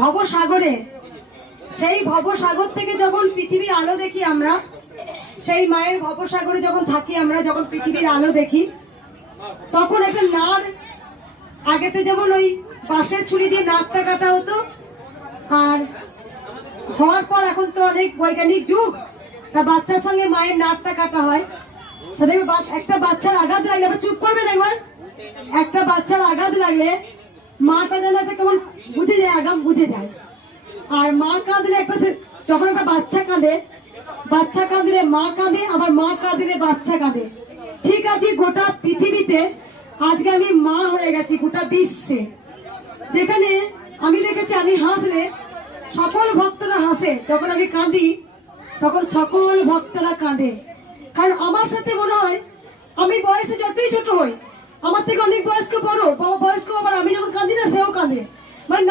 ভবসাগরে, সেই ভবসাগর থেকে যখন পৃথিবীর আলো দেখি আমরা, সেই মায়ের ভবসাগরে যখন থাকি আমরা, যখন পৃথিবীর আলো দেখি, তখন একটা নাড়, আগেতে যেমন ওই বাঁশের ছুরি দিয়ে নাড়টা কাটা হতো, আর হওয়ার পর এখন তো অনেক বৈজ্ঞানিক যুগ, তা বাচ্চার সঙ্গে মায়ের নাড়টা কাটা হয়। একটা বাচ্চার আঘাত লাগলে, চুপ করবেন একবার, একটা বাচ্চার আঘাত লাগলে মাটা যেন কেমন বুঝে যায়, আগাম বুঝে যায়। আর মা কাঁদলে একটা, যখন একটা বাচ্চা কাঁদে, বাচ্চা কাঁদলে মা কাঁদে, আবার মা কাঁদলে বাচ্চা কাঁদে। ঠিক আছে, গোটা পৃথিবীতে আজকে আমি মা হয়ে গেছি, গোটা বিশ্বে। যেখানে আমি দেখেছি আমি হাসলে সকল ভক্তরা হাসে, যখন আমি কাঁদি তখন সকল ভক্তরা কাঁদে। কারণ আমার সাথে মনে হয় আমি বয়সে যতই ছোট হই, আমার থেকে অনেক বয়স্ক বড়, বয়স্ক, আবার আমি যখন কাঁদি না সেও কাঁদে।